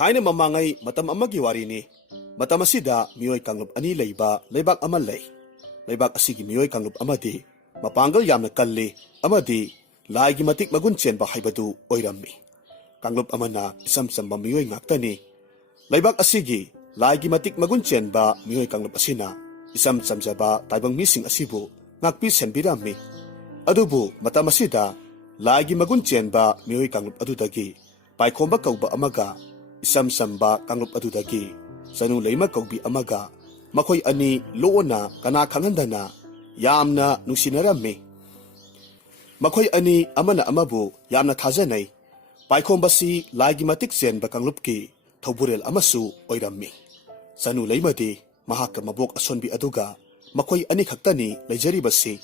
Thaina mamangai matam amagi warini. Matam asida miyoi kanglup ani leiba leibak ama lei. Leibak asigi miyoi kanglup amadi mapanggal yamna kalli amadi laigi matik magun chenba haibadu oirammi. Kanglup amana isam samba miyoi ngaktani. Leibak asigi laigi matik magun chenba miyoi kanglup asina isam samjaba taibang mising asibu ngakpi senbirammi. Adubu matam asida laigi magun chenba miyoi kanglup adudagi paikhomba kauba amaga isam samba kanglup adudagi sanu leima kaubi amaga makhoi ani loona kana khanghandana yamna nungsinarami makhoi ani amana amabu yamna thajanai paikhomba si laigi matik chen ba kanglup ki thoburel amasu oirammi sanu leimadi mahakka mabok asonbi aduga makhoi ani khaktani leijari basi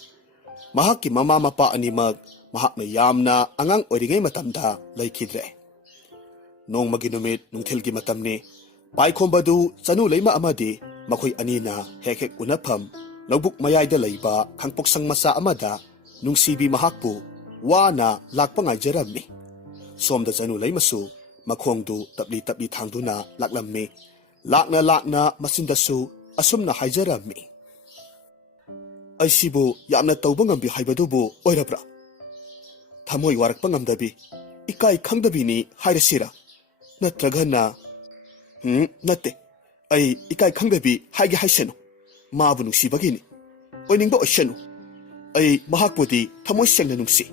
mahakki mama mapa ani mag mahakna yamna angang oiringai matamda leikidre nong magi numit nungthilgi matamni paikhomba du sanu leima amadi makhoi anina hek unapam lobuk mayai da leiba khangpok sang masa amada nungsibi mahakpu wana lakpa ngaijarammi somda sanu leimasu makhongdu tabli tabli thangduna laklammi lakna masindasu asumna haijarammi aisibu yamna tawba ngambi haibadubu oirabra thamoi warakpa ngamdabi ikai khangdabini hairasira natragana natte ai ikai khangdabi haige haisenu mabu nungsibagini oiningba oishenu ai mahakpudi thamoi sengna nungsi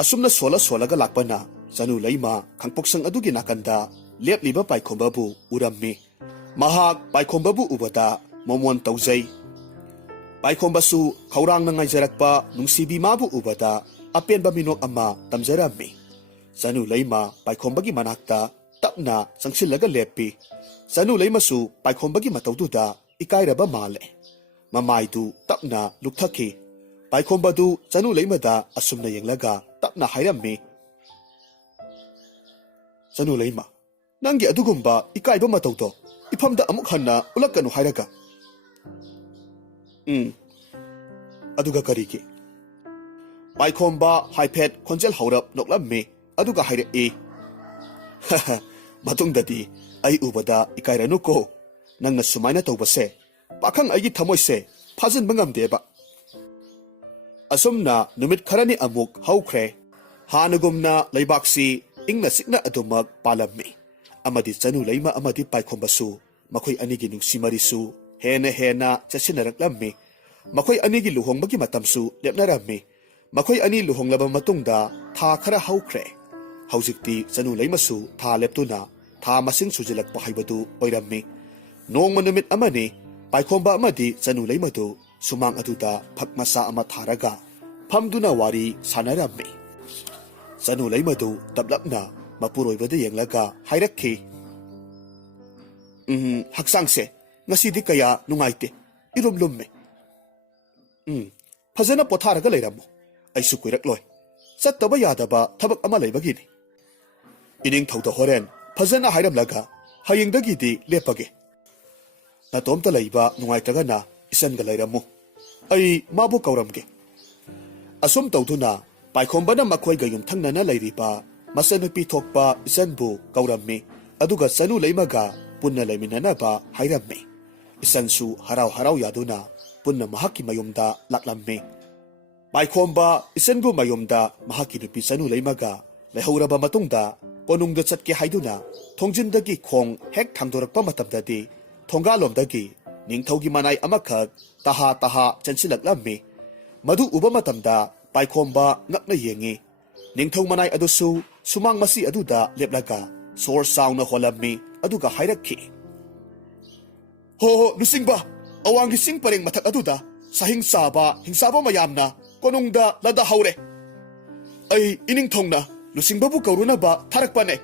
asumna sola ga lakpana sanu leima khangpoksang adugi nakanda lepliba paikhombabu urammi mahak paikhombabu ubada momon tawjai paikhombasu khaurang na ngaijarakpa nungsibi mabu ubada apenba minok ama tamjarammi sanu leima paikhomba gi manakta tapna sangsilaga lepi sanu leimasu paikhomba gi matawduda ikairaba male mamaidu tapna lukthaki paikhomba du sanu leimada asumna yenglaga tapna hairammi sanu leima nangi adugumba ikaiba matawdo ifamda amuk hanna ulakanu hairaga aduga kariki paikhomba haiphet khonjel haurap noklammi aduga haire e matungdadi ai ubada ikairanu ko nangna sumaina tawbase pakhang aigi thamoise phajin bangamdeba asumna numit kharani amuk haukhre hanagumna leibaksi ingna sikna adumak palammi amadi chanu leima amadi paikhombasu makhoi anigi nungsimarisu hena chasinaraklami makhoi anigi luhongbagi matamsu lepnarammi makhoi ani luhonglaba matungda tha khara haukhre haujikti chanu leimasu tha leptuna tha masing sujilakpa haibadu oirammi nongma numit amani paikhomba amadi chanu leimadu sumang aduda phakmasa ama tharaga phamduna wari sanarammi chanu leimadu tablapna mapuroibada yenglaga hairakhi haksangse ngasidi kaya nungaite irumlumme phajana potharaga leiramu aisu kuirakloi chattaba yadaba thabak ama leibagini ining thauda horen phajana hairamlaga hayengdagidi lepage natomta leiba nungaitragana isanga leiramu ai mabu kauramge asum tawduna paikhomba makhoi ga yumthangnana leiriba masanupi thokpa isanbu kaurammi aduga sanu leimaga punna leiminana ba hairammi isansu harau yaduna punna mahaki mayumda laklammi paikhomba isanbu mayumda mahaki nupi sanu leimaga lehauraba matungda konungda chatke haiduna thongjindagi khong hek thangdorakpa matamdadi thongalomdagi ningthaugi manai amakhak taha chansilaklammi madu uba matamda paikhomba ngakna yengi ningthau manai adusu sumang masi aduda leplaga sor sauna holammi aduga hairakhi ho lusingba awangi sing pareng mathak aduda hingsaba mayamna konungda lada haure ai ining thongna lusingba bu kauruna ba tharakpane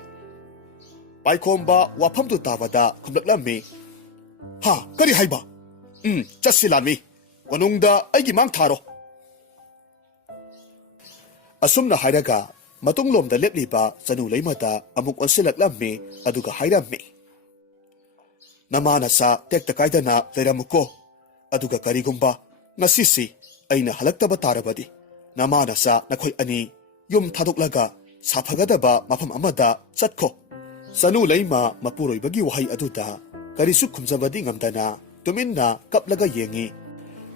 paikhomba wafamdu tabada khumlaklammi ha kari haiba chasilami konungda aigi mang tharo asumna hairaga matunglomda lepliba chanu leimada amuk onsilaklammi aduga hairammi namanasa tekta kaidana leiramuko aduga karigumba ngasisi aina halaktaba tarabadi namanasa nakhoi ani yum thadoklaga safagadaba mafam amada chatko Sanu leima mapuroi bagi wahai aduda karisu khumjabadi ngamdana tuminna kaplaga yengi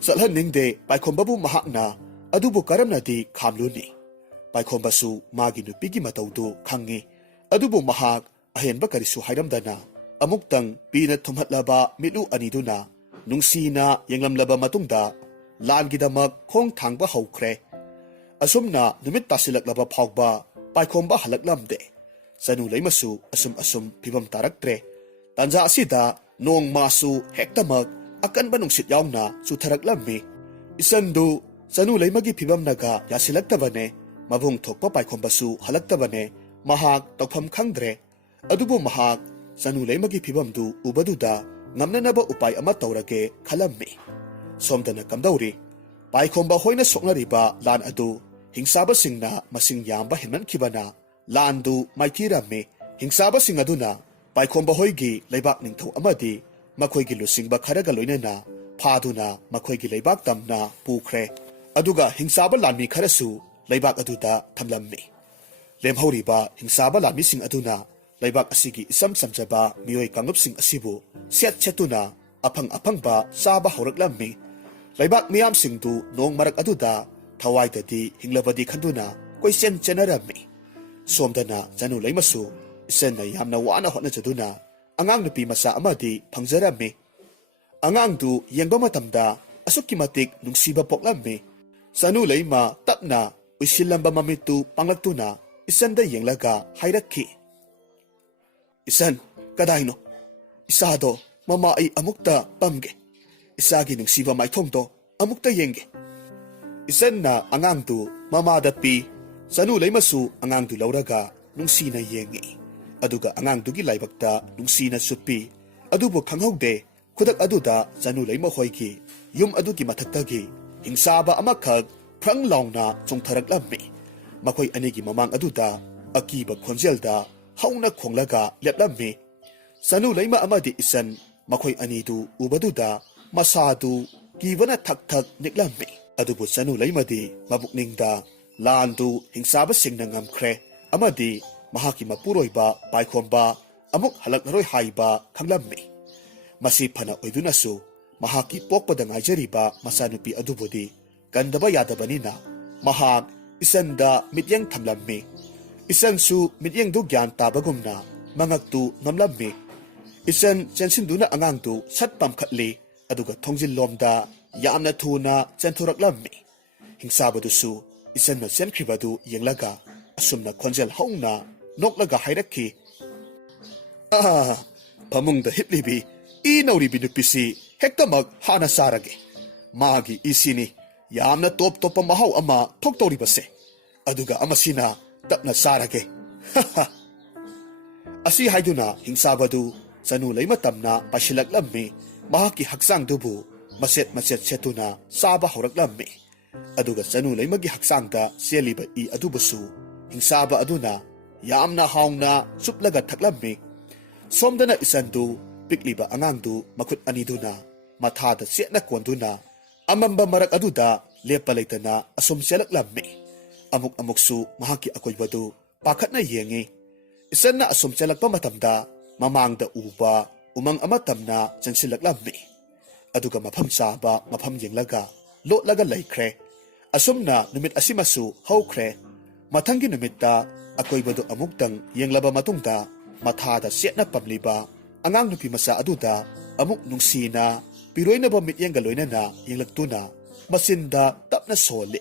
salhan ningde paikhombabu mahakna adubu karamnadi khamluni paikhombasu magi nupigi mataudu khangi adubu mahak ahenba karisu hairamdana amuktang pina thumhatlaba milu aniduna nungsina yenglamlaba matungda langidamak khong thangba haukhre asumna numit tasilaklaba phawba paikhomba halaklamde Sanu leimasu asum pibam taraktre tanja asida nong masu hektamak akan banungsit yauna sutharaklammi isandu sanu leimagi pibam naga yasilaktabane mabung thokpa paikhombasu halaktabane mahak tokpham khangdre adubu mahak sanu leimagi pibamdu ubaduda ngamnanaba upai ama taurage khalammi somdana kamdauri paikhomba hoina soknariba lan adu hingsaba singna masing yamba hinman khibana Landu maitirame hingsaba singaduna paikhomba hoigi leibak ningthau amadi makhoigi lusingba kharaga loinana phaduna makhoigi leibak tamna pukhre aduga hingsaba lanmi kharasu leibak aduda thamlammi lemhoriba hingsaba lanmi sing aduna leibak asigi isam samjaba mioi kanglup sing asibu set chetuna aphang ba saba horaklammi leibak miyam singdu nong marak aduda thawaidadi hinglabadi khanduna koisen chenarammi Somdana Janu Leimasu, Sen Yamna Wana Hotna Jaduna, Angang Nupi Masa Amadi, Pangzarami. Angang du Yangbama Tamda, Asukimatik nung Siba Poklami. Sanu Leima, Tapna, Usilamba Mamitu, Pangatuna, Isanda Yanglaga, Hairaki. Isan, Kadaino, Isado, Mama ay Amukta, Pamge. Isagi nung Siba Maitongdo, Amukta Yenge. Isan na Angang du, Mama Dapi, Sanu leimasu angang du lauraga nungsina yengi aduga angang dugi laibakta nungsina supi adubu khanghaude khudak aduda sanu leima hoiki yum adugi mathaktagi hingsaba amakhak phrang launa chongtharaklammi makhoi anigi mamang aduda akiba khonjelda hauna khonglaga leplammi sanu leima amadi isan makhoi anidu ubaduda masadu kibana thak niklammi adubu sanu leimadi mabukningda Landu hingsaba singna ngamkhre amadi mahaki mapuroiba paikhomba amuk halaknaroi haiba khanglammi masi phana oidunasu mahaki pokpada ngaijariba masanupi adubodi kandaba yadabanina mahak isanda mityang thamlammi isansu mityang du gyan tabagumna mangaktu ngamlammi isan chensinduna angangtu sat pamkhatli aduga thongjil lomda yamna thuna chenthuraklammi hingsabadusu Isan na senkribadu yenglaga asumna khonjel hauna noklaga hairaki pamungda hiplibi inauribi nupisi hektamak hana sarage magi isini yamna top mahau ama thoktoribase aduga amasina tapna sarage asi haiduna hingsabadu sanu leimatamna pasilaklammi mahaki haksang dubu maset setuna saba horaklammi aduga sanu leimagi haksangda seliba I adubasu hingsaba aduna yamna haungna suplaga thaklammi somdana isandu pikliba angangdu makhut aniduna mathada setna konduna amamba marak aduda lepa leitana asom selaklammi amuksu mahaki akoibadu pakhatna yengi isanna asom selakpa matamda mamangda uba umang amatamna chansilaklammi aduga mafam saba mafam yenglaga lotlaga laikre Asumna numit asimasu haukre mathangi numitta akoibadu amuktang yenglaba matungda mathada setna pamliba angang nupi masa aduda amuk nungsina piroina ba mityang galoinana yenglaktuna masinda tapna sole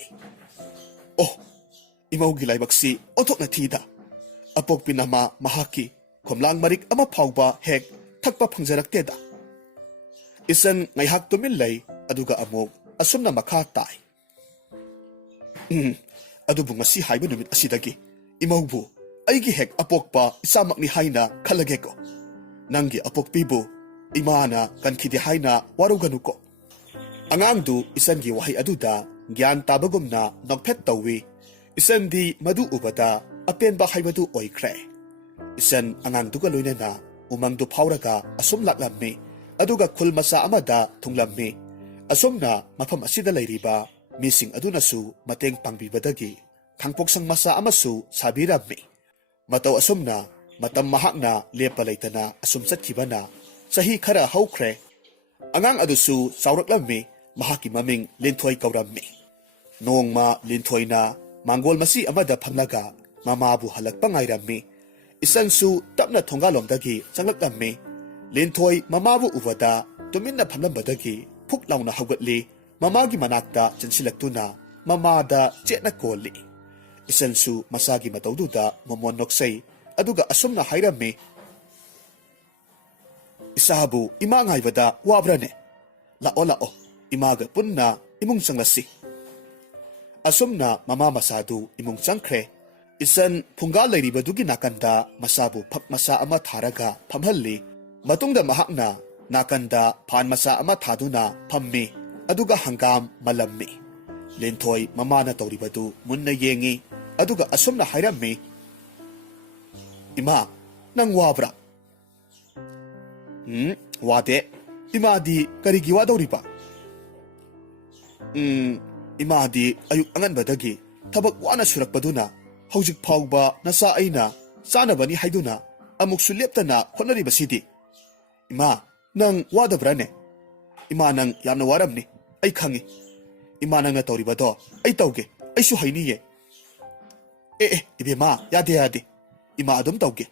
oh imaugi laibaksi othok na thida apok pinama mahaki khomlang marik ama phawba hek thakpa phangjarakte isan ngaihak tumin lay aduga amuk asumna makha tai adubu ngasi haiba numit asidagi imaubu aigi hek apokpa isamakni haina khalageko nangi apokpibu imana kankhidi haina waruganuko angangdu isangi wahai aduda gyan tabagumna nokphet tawi isandi madu ubada apenba haibadu oikre isan angangduga loinana umangdu phawraga asum laklammi aduga khulmasa amada thunglammi asumna mafam asida lairiba mising adunasu mateng pangbibadagi thangpoksang masa amasu sabirammi mataw asumna Matam mahakna lepa leitana asum chatkibana chahi khara haukhre. Angang adusu sauraklammi mahaki maming Linthoi kaurammi. Nongma Linthoi na Mangol masi amada phamlaga mamabu halakpa ngairammi. Isansu tapna thongalomdagi changlaklammi. Linthoi mamabu ubada tuminna phamlambadagi phuk launa haugatli mamagi manakta chansilaktuna mamada chetna kolli. Isansu masagi mataududa momon noksay aduga asumna hairammi. Isahabu ima ngaibada wabrane. Lao imaga punna imung sanglasi. Asumna mama masadu imung sangkre. Isan punga lairibadugi nakanda masabu phak masa ama tharaga phamhalli. Matungda mahakna nakanda phan masa ama thaduna phammi. Aduga hangam malammi. Linthoi mamana tauribadu munna yengi. Aduga asumna hairammi. Ima, nang wabra. Wade, imadi karigi wadawriba. Imadi ayuk angan badagi tabak wana surakpaduna haujik phawba nasa aina sanabani haiduna amuk suleptana hotnaribasidi. Ima, nang wadabrane. Ima nang yamna waramni ay khangi. Ima nang natawribado ay tawge ay su hainiye. Ibema yade. Ima adum tawge.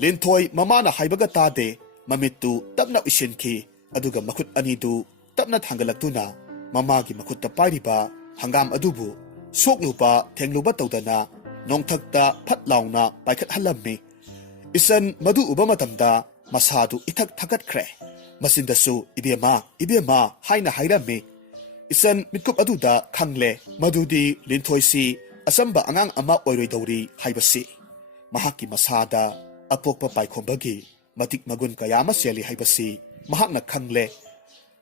Linthoi mamana haibaga tade mamitu tapna usinki aduga makut anidu tapna thangalaktuna mamagi makutta pairiba hangam adubu sokluba thengluba tawdana nongthakta phatlauna paikhat halammi. Isan madu uba matamda masadu ithak thakatkre. Masindasu ibema haina hairammi. Isan mitkup aduda khangle madudi Linthoi si asamba angang ama oiroidawri haibasi. Mahaki masada apokpa paikhomba matik magun kayama seli haibasi mahakna khangle.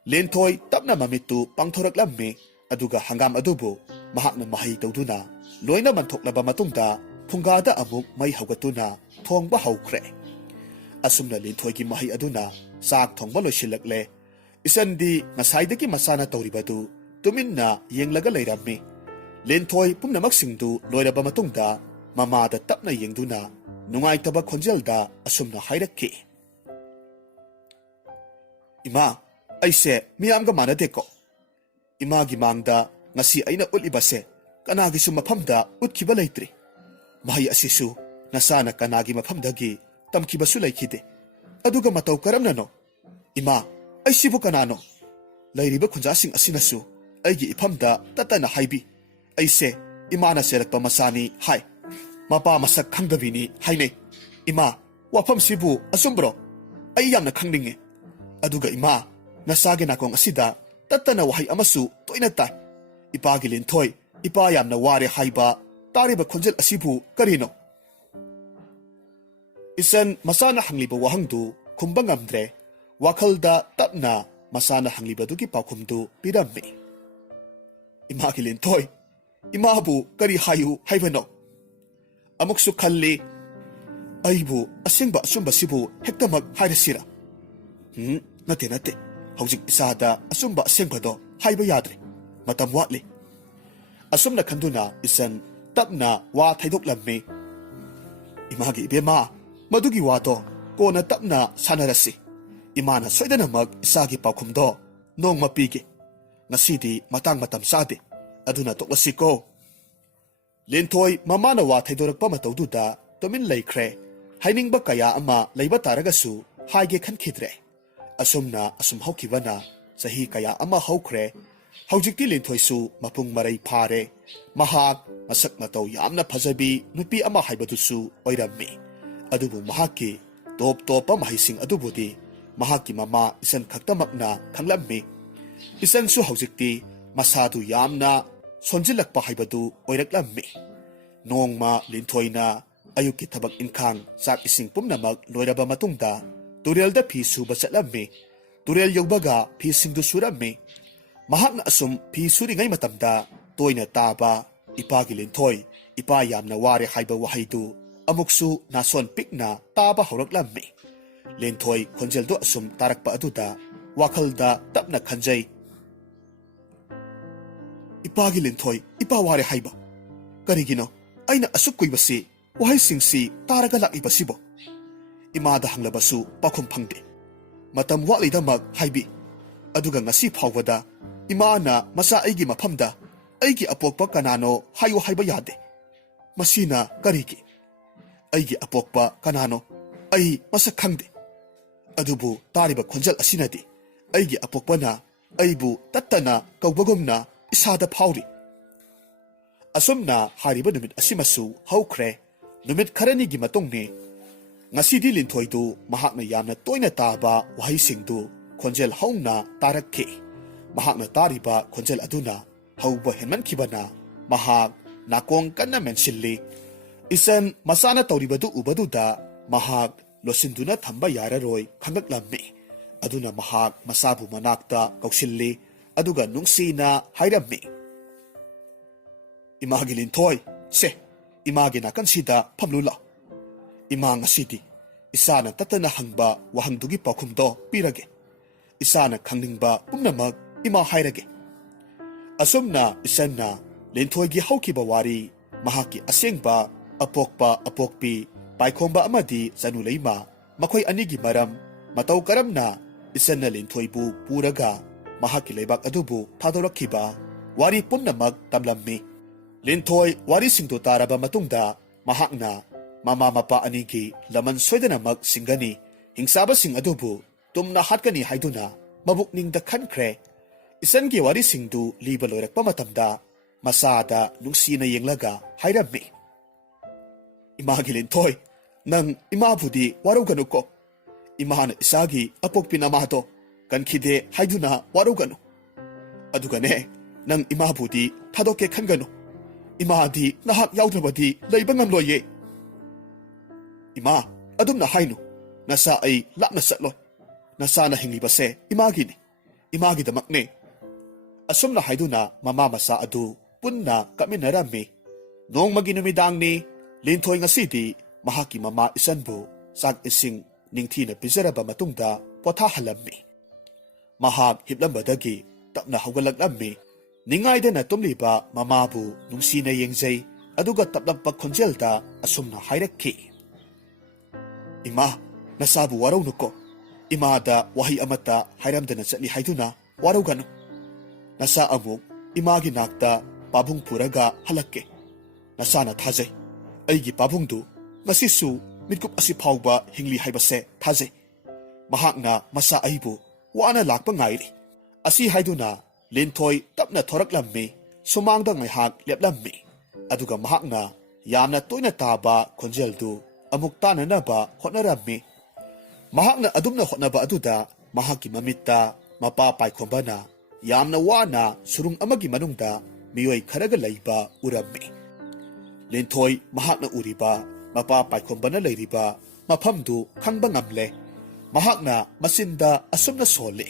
Linthoi tapna mamitu pangthoraklammi aduga hangam adubu mahakna mahi tawduna loina manthoklaba matungda phungada amuk mai haugatuna thongba haukre. Asumna Linthoi gi mahi aduna sak thongba loisilakle. Isandi ngasaidagi masana tawribadu tuminna yenglaga leirammi. Linthoi pumnamaksingdu loiraba matungda mamada tapna yengduna nungaitaba khonjelda asumna hairakki. Ima, aise miyamga manadeko. Imagi mangda ngasi aina ulibase kanagisu maphamda utkiba leitri. Mahi asisu nasana kanagi maphamdagi tamkibasu laikide. Aduga mataw karamnano. Ima, aisibu kanano. Lairiba khunjasing asinasu aigi iphamda tatana haibi. Aise imana serakpa masani hai. Mapa masak khangdabini haine. Ima, wafam sibu asumbro. Ay yamna khangninge. Aduga ima, nasage nakong asida tatana wahay amasu toina tay. Ipagi Linthoi, ipa yamna ware haiba tariba khonjel asibu karino. Isan masana hangliba wahangdu kumbangamdre wakhalda tapna masana hanglibadugi paukhumdu pirammi. Imagi Linthoi, imabu kari hayu haibano. Amuksu khalli aibu asingba asumba sibu hektamak hairasira. Nate. Haujik isada asumba asengbado haiba yadre. Matam watli. Asumna khanduna isan tapna wa thaidoklammi. Imagi ibema madugi wato kona tapna sanarasi. Imana soidanamak isagi paukhumdo nong mapigi. Ngasidi matang matam sade. Aduna toklasiko. Linthoi mamana wa thaidorakpa matawduda tomin laikre. Hainingba kaya ama laiba taragasu haige khankhidre. Asumna asum haukibana sahi kaya ama haukre. Haujikti Linthoi su mapung marai phare. Mahak masak mataw yamna phajabi nupi ama haibadusu oirammi. Adubu mahaki top mahising adubudi mahaki mama isan khaktamakna khanglammi. Isan su haujikti masadu yamna sonjilakpa haibadu oiraklammi. Nongma Linthoi na ayuki tabak inkhang sak ising pumnamak loiraba matungda turelda phi suba chatlammi. Turel yawbaga phi singdu surammi. Mahakna asum phi suringai matamda toina taba ipagi Linthoi ipa yamna ware haiba wahaidu amuksu nason pikna taba horaklammi. Linthoi khonjeldo asum tarakpa aduda wakhalda tapna khanjai. Ipagi Linthoi ipa ware haiba. Karigino aina asuk kuibasi ꯋꯥꯍꯩꯁꯤꯡꯁꯤ ꯇꯥꯔꯒ ꯂꯥꯛꯂꯤꯕꯁꯤꯕꯣ? ꯏꯃꯥꯗ ꯍꯪꯂꯕꯁꯨ ꯄꯥꯎꯈꯨꯝ ꯐꯪꯗꯦ꯫ ꯃꯇꯝ ꯋꯥꯠꯂꯤꯗꯃꯛ ꯍꯥꯏꯕꯤ꯫ ꯑꯗꯨꯒ ꯉꯁꯤ ꯐꯥꯎꯕꯗ ꯏꯃꯥꯅ ꯃꯆꯥ ꯑꯩꯒꯤ ꯃꯐꯝꯗ ꯑꯩꯒꯤ ꯑꯄꯣꯛꯄ ꯀꯅꯥꯅꯣ ꯍꯥꯏꯌꯨ ꯍꯥꯏꯕ ꯌꯥꯗꯦ꯫ ꯃꯁꯤꯅ ꯀꯔꯤꯒꯤ? ꯑꯩꯒꯤ ꯑꯄꯣꯛꯄ ꯀꯅꯥꯅꯣ ꯑꯩ ꯃꯁꯛ ꯈꯪꯗꯦ꯫ ꯑꯗꯨꯕꯨ ꯇꯥꯔꯤꯕ ꯈꯣꯟꯖꯦꯜ ꯑꯁꯤꯅꯗꯤ ꯑꯩꯒꯤ ꯑꯄꯣꯛꯄꯅ ꯑꯩꯕꯨ ꯇꯠꯇꯅ ꯀꯧꯕꯒꯨꯝꯅ ꯏꯁꯥꯗ ꯐꯥꯎꯔꯤ꯫ ꯑꯁꯨꯝꯅ ꯍꯥꯏꯔꯤꯕ ꯅꯨꯃꯤꯠ ꯑꯁꯤꯃꯁꯨ ꯍꯧꯈ꯭ꯔꯦ꯫ ꯅꯨꯃꯤꯠ ꯈꯔꯅꯤꯒꯤ ꯃꯇꯨꯡꯅꯤ꯫ ꯉꯁꯤꯗꯤ ꯂꯤꯟꯊꯣꯏꯗꯨ ꯃꯍꯥꯛꯅ ꯌꯥꯝꯅ ꯇꯣꯏꯅ ꯇꯥꯕ ꯋꯥꯍꯩꯁꯤꯡꯗꯨ ꯈꯣꯟꯖꯦꯜ ꯍꯧꯅ ꯇꯥꯔꯛꯈꯤ꯫ ꯃꯍꯥꯛꯅ ꯇꯥꯔꯤꯕ ꯈꯣꯟꯖꯦꯜ ꯑꯗꯨꯅ ꯍꯧꯕ ꯍꯦꯟꯃꯟꯈꯤꯕꯅ ꯃꯍꯥꯛ ꯅꯥꯀꯣꯡ ꯀꯟꯅ ꯃꯦꯟꯁꯤꯜꯂꯤ꯫ ꯏꯆꯟ ꯃꯆꯥꯅ ꯇꯧꯔꯤꯕꯗꯨ ꯎꯕꯗꯨꯗ ꯃꯍꯥꯛ ꯂꯣꯠꯁꯤꯟꯗꯨꯅ ꯊꯝꯕ ꯌꯥꯔꯔꯣꯏ ꯈꯪꯂꯛꯂꯝꯃꯤ꯫ ꯑꯗꯨꯅ ꯃꯍꯥꯛ ꯃꯆꯥꯕꯨ ꯃꯅꯥꯛꯇ ꯀꯧꯁꯤꯜꯂꯤ꯫ ꯑꯗꯨꯒ ꯅꯨꯡꯁꯤꯅ ꯍꯥꯏꯔꯝꯃꯤ, ꯏꯃꯥꯒꯤ ꯂꯤꯟꯊꯣꯏ, ꯁꯦ ꯏꯃꯥꯒꯤ ꯅꯥꯀꯟꯁꯤꯗ ꯐꯝꯂꯨ ꯂꯥꯎ꯫ ꯏꯃꯥ ꯉꯁꯤꯗꯤ ꯏꯆꯥꯅ ꯇꯠꯇꯅ ꯍꯪꯕ ꯋꯥꯍꯪꯗꯨꯒꯤ ꯄꯥꯎꯈꯨꯝꯗꯣ ꯄꯤꯔꯒꯦ꯫ ꯏꯆꯥꯅ ꯈꯪꯅꯤꯡꯕ ꯄꯨꯝꯅꯃꯛ ꯏꯃꯥ ꯍꯥꯏꯔꯒꯦ꯫ ꯑꯁꯨꯝꯅ ꯏꯆꯟꯅ ꯂꯤꯟꯊꯣꯏꯒꯤ ꯍꯧꯈꯤꯕ ꯋꯥꯔꯤ, ꯃꯍꯥꯛꯀꯤ ꯑꯁꯦꯡꯕ ꯑꯄꯣꯛꯄ ꯑꯄꯣꯛꯄꯤ ꯄꯥꯏꯈꯣꯝꯕ ꯑꯃꯗꯤ ꯆꯅꯨꯂꯩꯃ ꯃꯈꯣꯏ ꯑꯅꯤꯒꯤ ꯃꯔꯝ, ꯃꯇꯧ ꯀꯔꯝꯅ ꯏꯆꯟꯅ ꯂꯤꯟꯊꯣꯏꯕꯨ ꯄꯨꯔꯒ ꯃꯍꯥꯛꯀꯤ ꯂꯩꯕꯥꯛ ꯑꯗꯨꯕꯨ ꯊꯥꯗꯣꯔꯛꯈꯤꯕ ꯋꯥꯔꯤ ꯄꯨꯝꯅꯃꯛ ꯇꯝꯂꯝꯃꯤ꯫ ꯂꯤꯟꯊꯣꯏ ꯋꯥꯔꯤꯁꯤꯡꯗꯨ ꯇꯥꯔꯕ ꯃꯇꯨꯡꯗ ꯃꯍꯥꯛꯅ ꯃꯃꯥ ꯃꯄꯥ ꯑꯅꯤꯒꯤ ꯂꯃꯟ ꯁꯣꯏꯗꯅꯃꯛ ꯁꯤꯡꯒꯅꯤ, ꯍꯤꯡꯆꯥꯕꯁꯤꯡ ꯑꯗꯨꯕꯨ ꯇꯨꯝꯅ ꯍꯥꯠꯀꯅꯤ ꯍꯥꯏꯗꯨꯅ ꯃꯕꯨꯛꯅꯤꯡꯗ ꯈꯟꯈ꯭ꯔꯦ꯫ ꯏꯆꯟꯒꯤ ꯋꯥꯔꯤꯁꯤꯡꯗꯨ ꯂꯤꯕ ꯂꯣꯏꯔꯛꯄ ꯃꯇꯝꯗ ꯃꯆꯥꯗ ꯅꯨꯡꯁꯤꯅ ꯌꯦꯡꯂꯒ ꯍꯥꯏꯔꯝꯃꯤ, ꯏꯃꯥꯒꯤ ꯂꯤꯟꯊꯣꯏ, ꯅꯪ ꯏꯃꯥꯕꯨꯗꯤ ꯋꯥꯔꯧꯒꯅꯨꯀꯣ꯫ ꯏꯃꯥꯅ ꯏꯆꯥꯒꯤ ꯑꯄꯣꯛꯄꯤ ꯅꯃꯥꯗꯣ ꯀꯟꯈꯤꯗꯦ ꯍꯥꯏꯗꯨꯅ ꯋꯥꯔꯧꯒꯅꯨ꯫ ꯑꯗꯨꯒꯅꯦ, ꯅꯪ ꯏꯃꯥꯕꯨꯗꯤ ꯊꯥꯗꯣꯛꯀꯦ ꯈꯟꯒꯅꯨ꯫ ꯏꯃꯥꯗꯤ ꯅꯍꯥꯛ ꯌꯥꯎꯗ꯭ꯔꯕꯗꯤ ꯂꯩꯕ ꯉꯝꯂꯣꯏꯌꯦ꯫ ꯏꯃꯥ, ꯑꯗꯨꯝꯅ ꯍꯥꯏꯅꯨ꯫ ꯅꯆꯥ ꯑꯩ ꯂꯥꯞꯅ ꯆꯠꯂꯣꯏ꯫ ꯅꯆꯥꯅ ꯍꯤꯡꯂꯤꯕꯁꯦ ꯏꯃꯥꯒꯤꯅꯤ, ꯏꯃꯥꯒꯤꯗꯃꯛꯅꯦ꯫ ꯑꯁꯨꯝꯅ ꯍꯥꯏꯗꯨꯅ ꯃꯃꯥ ꯃꯆꯥ ꯑꯗꯨ ꯄꯨꯟꯅ ꯀꯞꯃꯤꯟꯅꯔꯝꯃꯤ꯫ ꯅꯣꯡꯃꯒꯤ ꯅꯨꯃꯤꯗꯥꯡꯅꯤ꯫ ꯂꯤꯟꯊꯣꯏ ꯉꯁꯤꯗꯤ ꯃꯍꯥꯛꯀꯤ ꯃꯃꯥ ꯏꯆꯟꯕꯨ ꯆꯥꯛ ꯏꯁꯤꯡ ꯅꯤꯡꯊꯤꯅ ꯄꯤꯖꯔꯕ ꯃꯇꯨꯡꯗ ꯄꯣꯊꯥꯍꯜꯂꯝꯃꯤ꯫ ꯃꯍꯥꯛ ꯍꯤꯞꯂꯝꯕꯗꯒꯤ ꯇꯞꯅ ꯍꯧꯒꯠꯂꯛꯂꯝꯃꯤ꯫ ꯅꯤꯡꯉꯥꯏꯗꯅ ꯇꯨꯝꯂꯤꯕ ꯃꯃꯥꯕꯨ ꯅꯨꯡꯁꯤꯅ ꯌꯦꯡꯖꯩ꯫ ꯑꯗꯨꯒ ꯇꯞꯂꯞꯄ ꯈꯣꯟꯖꯦꯜꯗ ꯑꯁꯨꯝꯅ ꯍꯥꯏꯔꯛꯈꯤ, ꯏꯃꯥ, ꯅꯆꯥꯕꯨ ꯋꯥꯔꯧꯅꯨꯀꯣ꯫ ꯏꯃꯥꯗ ꯋꯥꯍꯩ ꯑꯃꯠꯇ ꯍꯥꯏꯔꯝꯗꯅ ꯆꯠꯂꯤ ꯍꯥꯏꯗꯨꯅ ꯋꯥꯔꯧꯒꯅꯨ꯫ ꯅꯆꯥ ꯑꯃꯨꯛ ꯏꯃꯥꯒꯤ ꯅꯥꯛꯇ ꯄꯥꯕꯨꯡ ꯄꯨꯔꯒ ꯍꯜꯂꯛꯀꯦ꯫ ꯅꯆꯥꯅ ꯊꯥꯖꯩ, ꯑꯩꯒꯤ ꯄꯥꯕꯨꯡꯗꯨ ꯉꯁꯤꯁꯨ ꯃꯤꯠꯀꯨꯞ ꯑꯁꯤ ꯐꯥꯎꯕ ꯍꯤꯡꯂꯤ ꯍꯥꯏꯕꯁꯦ ꯊꯥꯖꯩ꯫ ꯃꯍꯥꯛꯅ ꯃꯆꯥ ꯑꯩꯕꯨ ꯋꯥꯅ ꯂꯥꯛꯄ ꯉꯥꯏꯔꯤ꯫ ꯑꯁꯤ ꯍꯥꯏꯗꯨꯅ ꯂꯤꯟꯊꯣꯏ ꯇꯞꯅ ꯊꯣꯔꯛꯂꯝꯃꯤ꯫ ꯁꯨꯃꯥꯡꯗ ꯉꯥꯏꯍꯥꯛ ꯂꯦꯞꯂꯝꯃꯤ꯫ ꯑꯗꯨꯒ ꯃꯍꯥꯛꯅ ꯌꯥꯝꯅ ꯇꯣꯏꯅ ꯇꯥꯕ ꯈꯣꯟꯖꯦꯜꯗꯨ ꯑꯃꯨꯛ ꯇꯥꯅꯅꯕ ꯍꯣꯠꯅꯔꯝꯃꯤ꯫ ꯃꯍꯥꯛꯅ ꯑꯗꯨꯝꯅ ꯍꯣꯠꯅꯕ ꯑꯗꯨꯗ ꯃꯍꯥꯛꯀꯤ ꯃꯃꯤꯠꯇ ꯃꯄꯥ ꯄꯥꯏꯈꯣꯝꯕꯅ ꯌꯥꯝꯅ ꯋꯥꯅ ꯁꯨꯔꯨꯡ ꯑꯃꯒꯤ ꯃꯅꯨꯡꯗ ꯃꯤꯑꯣꯏ ꯈꯔꯒ ꯂꯩꯕ ꯎꯔꯝꯃꯤ꯫ ꯂꯤꯟꯊꯣꯏ ꯃꯍꯥꯛꯅ ꯎꯔꯤꯕ ꯃꯄꯥ ꯄꯥꯏꯈꯣꯝꯕꯅ ꯂꯩꯔꯤꯕ ꯃꯐꯝꯗꯨ ꯈꯪꯕ ꯉꯝꯂꯦ꯫ ꯃꯍꯥꯛꯅ ꯃꯆꯤꯟꯗ ꯑꯁꯨꯝꯅ ꯁꯣꯜꯂꯤ,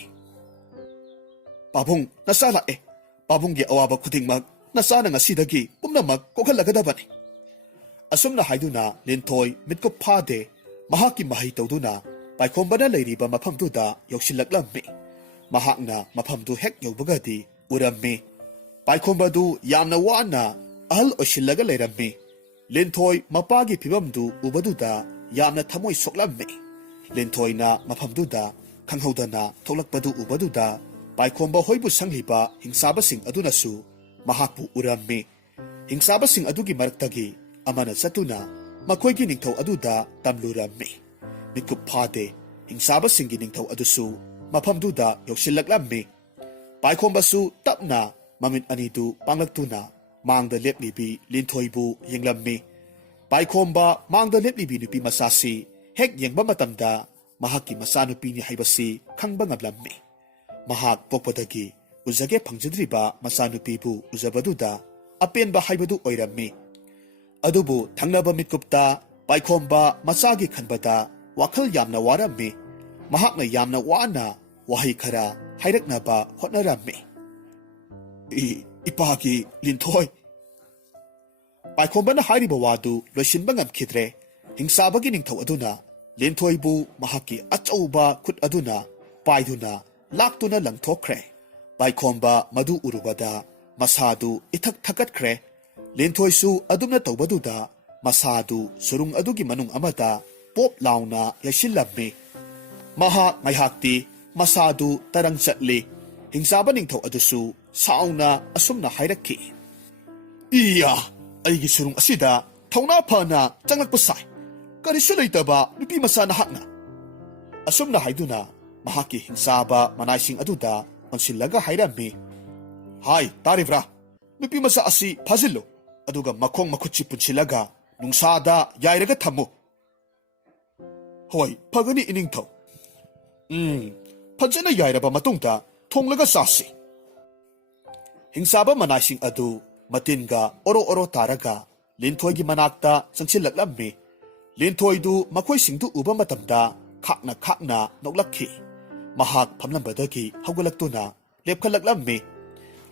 ꯄꯥꯕꯨꯡ, ꯅꯆꯥ ꯂꯥꯛꯑꯦ꯫ ꯄꯥꯕꯨꯡꯒꯤ ꯑꯋꯥꯕ ꯈꯨꯗꯤꯡꯃꯛ ꯅꯆꯥꯅ ꯉꯁꯤꯗꯒꯤ ꯄꯨꯝꯅꯃꯛ ꯀꯣꯛꯍꯜꯂꯒꯗꯕꯅꯤ꯫ ꯑꯁꯨꯝꯅ ꯍꯥꯏꯗꯨꯅ ꯂꯤꯟꯊꯣꯏ ꯃꯤꯠꯀꯨꯞ ꯐꯥꯗꯦ꯫ ꯃꯍꯥꯛꯀꯤ ꯃꯍꯩ ꯇꯧꯗꯨꯅ ꯄꯥꯏꯈꯣꯝꯕꯅ ꯂꯩꯔꯤꯕ ꯃꯐꯝꯗꯨꯗ ꯌꯧꯁꯤꯜꯂꯛꯂꯝꯃꯤ꯫ ꯃꯍꯥꯛꯅ ꯃꯐꯝꯗꯨ ꯍꯦꯛ ꯌꯧꯕꯒꯗꯤ ꯎꯔꯝꯃꯤ ꯄꯥꯏꯈꯣꯝꯕꯗꯨ ꯌꯥꯝꯅ ꯋꯥꯅ ꯑꯍꯜ ꯑꯣꯏꯁꯤꯜꯂꯒ ꯂꯩꯔꯝꯃꯤ꯫ ꯂꯤꯟꯊꯣꯏ ꯃꯄꯥꯒꯤ ꯐꯤꯕꯝꯗꯨ ꯎꯕꯗꯨꯗ ꯌꯥꯝꯅ ꯊꯃꯣꯏ ꯁꯣꯛꯂꯝꯃꯤ꯫ ꯂꯤꯟꯊꯣꯏꯅ ꯃꯐꯝꯗꯨꯗ ꯈꯪꯍꯧꯗꯅ ꯊꯣꯛꯂꯛꯄꯗꯨ ꯎꯕꯗꯨꯗ ꯄꯥꯏꯈꯣꯝꯕ ꯍꯣꯏꯕꯨ ꯁꯪꯂꯤꯕ ꯍꯤꯡꯆꯥꯕꯁꯤꯡ ꯑꯗꯨꯅꯁꯨ ꯃꯍꯥꯛꯄꯨ ꯎꯔꯝꯃꯤ꯫ ꯍꯤꯡꯆꯥꯕꯁꯤꯡ ꯑꯗꯨꯒꯤ ꯃꯔꯛꯇꯒꯤ ꯑꯃꯅ ꯆꯠꯇꯨꯅ ꯃꯈꯣꯏꯒꯤ ꯅꯤꯡꯊꯧ ꯑꯗꯨꯗ ꯇꯝꯂꯨꯔꯝꯃꯤ꯫ ꯃꯤꯠꯀꯨꯞ ꯐꯥꯗꯦ ꯍꯤꯡꯆꯥꯕꯁꯤꯡꯒꯤ ꯅꯤꯡꯊꯧ ꯑꯗꯨꯁꯨ ꯃꯐꯝꯗꯨꯗ ꯌꯧꯁꯤꯜꯂꯛꯂꯝꯃꯤ꯫ ꯄꯥꯏꯈꯣꯝꯕꯁꯨ ꯇꯞꯅ ꯃꯃꯤꯠ ꯑꯅꯤꯗꯨ ꯄꯥꯡꯂꯛꯇꯨꯅ ꯃꯥꯡꯗ ꯂꯦꯞꯂꯤꯕꯤ ꯂꯤꯟꯊꯣꯏꯕꯨ ꯌꯦꯡꯂꯝꯃꯤ꯫ ꯄꯥꯏꯈꯣꯝꯕ ꯃꯥꯡꯗ ꯂꯦꯞꯂꯤꯕꯤ ꯅꯨꯄꯤ ꯃꯆꯥꯁꯤ ꯍꯦꯛ ꯌꯦꯡꯕ ꯃꯇꯝꯗ ꯃꯍꯥꯛꯀꯤ ꯃꯆꯥꯅꯨꯄꯤꯅꯤ ꯍꯥꯏꯕꯁꯤ ꯈꯪꯕ ꯉꯝꯂꯝꯃꯤ꯫ ꯃꯍꯥꯛ ꯄꯣꯛꯄꯗꯒꯤ ꯎꯖꯒꯦ ꯐꯪꯖꯗ꯭ꯔꯤꯕ ꯃꯆꯥꯅꯨꯄꯤꯕꯨ ꯎꯖꯕꯗꯨꯗ ꯑꯄꯦꯟꯕ ꯍꯥꯏꯕꯗꯨ ꯑꯣꯏꯔꯝꯃꯤ꯫ ꯑꯗꯨꯕꯨ ꯊꯪꯅꯕ ꯃꯤꯠꯀꯨꯞꯇ ꯄꯥꯏꯈꯣꯝꯕ ꯃꯆꯥꯒꯤ ꯈꯟꯕꯗ ꯋꯥꯈꯜ ꯌꯥꯝꯅ ꯋꯥꯔꯝꯃꯤ꯫ ꯃꯍꯥꯛꯅ ꯌꯥꯝꯅ ꯋꯥꯅ ꯋꯥꯍꯩ ꯈꯔ ꯍꯥꯏꯔꯛꯅꯕ ꯍꯣꯠꯅꯔꯝꯃꯤ꯫ ꯏꯄꯥꯒꯤ ꯂꯤꯟꯊꯣꯏ꯫ ꯄꯥꯏꯈꯣꯝꯕꯅ ꯍꯥꯏꯔꯤꯕ ꯋꯥꯗꯨ ꯂꯣꯏꯁꯤꯟꯕ ꯉꯝꯈꯤꯗ꯭ꯔꯦ꯫ ꯍꯤꯡꯆꯥꯕꯒꯤ ꯅꯤꯡꯊꯧ ꯑꯗꯨꯅ ꯂꯤꯟꯊꯣꯏꯕꯨ ꯃꯍꯥꯛꯀꯤ ꯑꯆꯧꯕ ꯈꯨꯠ ꯑꯗꯨꯅ ꯄꯥꯏꯗꯨꯅ ꯂꯥꯛꯇꯨꯅ ꯂꯪꯊꯣꯛꯈ꯭ꯔꯦ꯫ ꯄꯥꯏꯈꯣꯝꯕ ꯃꯗꯨ ꯎꯔꯨꯕꯗ ꯃꯁꯥꯗꯨ ꯏꯊꯛ ꯊꯛꯀꯠꯈ꯭ꯔꯦ꯫ ꯂꯤꯟꯊꯣꯏꯁꯨ ꯑꯗꯨꯝꯅ ꯇꯧꯕꯗꯨꯗ masadu surung adugi manung amada pop launa yashilammi. Mahak ngayhakti masadu tarang chatli. Hingsaba ningthau adusu sauna asumna hairakki. Iya, aigi surung asida thauna phana changlakpa sai. Karisu leitaba nupi masa nahakna. Asumna haiduna mahaki hingsaba manaising aduda onsillaga hairammi. Hai, taribra. Nupi masa asi phazillo. Aduga makhong makhuchi punchilaga nungsada yairaga thammo. Hoi, phagani iningthau. Phajana yairaba matungda thonglaga sasi. Hingsaba manaising adu matinga oro taraga linthoi gi manakta changchilaklammi. Linthoi du makhoi singdu uba matamda khakna noklakhi. Mahak phamlambadagi hawgalaktuna lepkhalaklammi.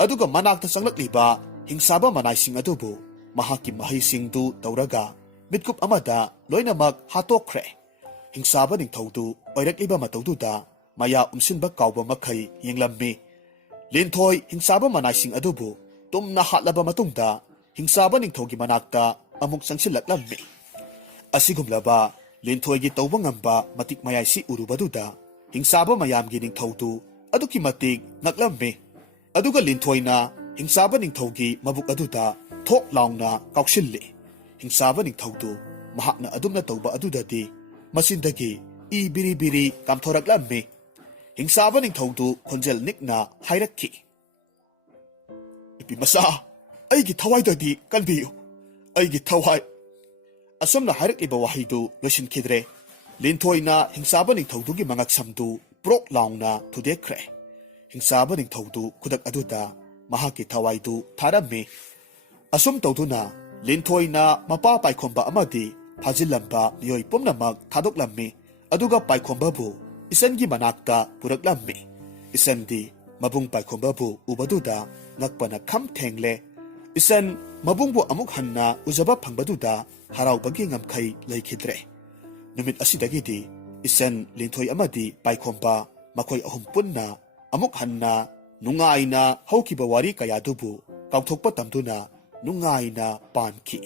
Aduga manakta changlakliba hingsaba manaising adubu mahaki mahisingdu tauraga mitkup amada loinamak hatokre. Hingsaba ningthaudu oirakliba mataududa maya umsinba kauba makhai yenglammi. Linthoi hingsaba manaising adubu tumna hatlaba matungda hingsaba ningthaugi manakta amuk changsilaklammi. Asigumlaba linthoi gi tauba ngamba matik mayaisi urubaduda hingsaba mayamgi ningthaudu aduki matik ngaklammi. Aduga linthoi na hingsaba ningthaugi mabuk aduda thok laungna kauksilli. Hingsaba ningthaudu mahakna adumna tauba adudadi masindagi i biri kamthoraklammi. Hingsaba ningthaudu khonjel nikna hairakki. Ipi masa, aigi thawaidadi kalbiyu. Aigi thawai. Asomna hairakliba wahidu yoshinkidre. Linthoi na hingsaba ningthaudugi mangaksamdu prok laungna thudekre. Hingsaba ningthaudu kudak aduda mahaki thawaidu tharammi. Asum tauduna linthoi na mapa paikhomba amadi phajilamba miyoi pumnamak thadoklammi. Aduga paikhombabu isangi manakta puraklammi. Isandi mabung paikhombabu ubaduda ngakpana kham thengle. Isan mabungbu amuk hanna ujaba phangbaduda haraubagi ngamkhai leikhidre. Numit asidagidi isan linthoi amadi paikhomba makhoi ahum punna amuk hanna nungaina haukiba wari kayadubu kauthokpa tamduna nungaina panki.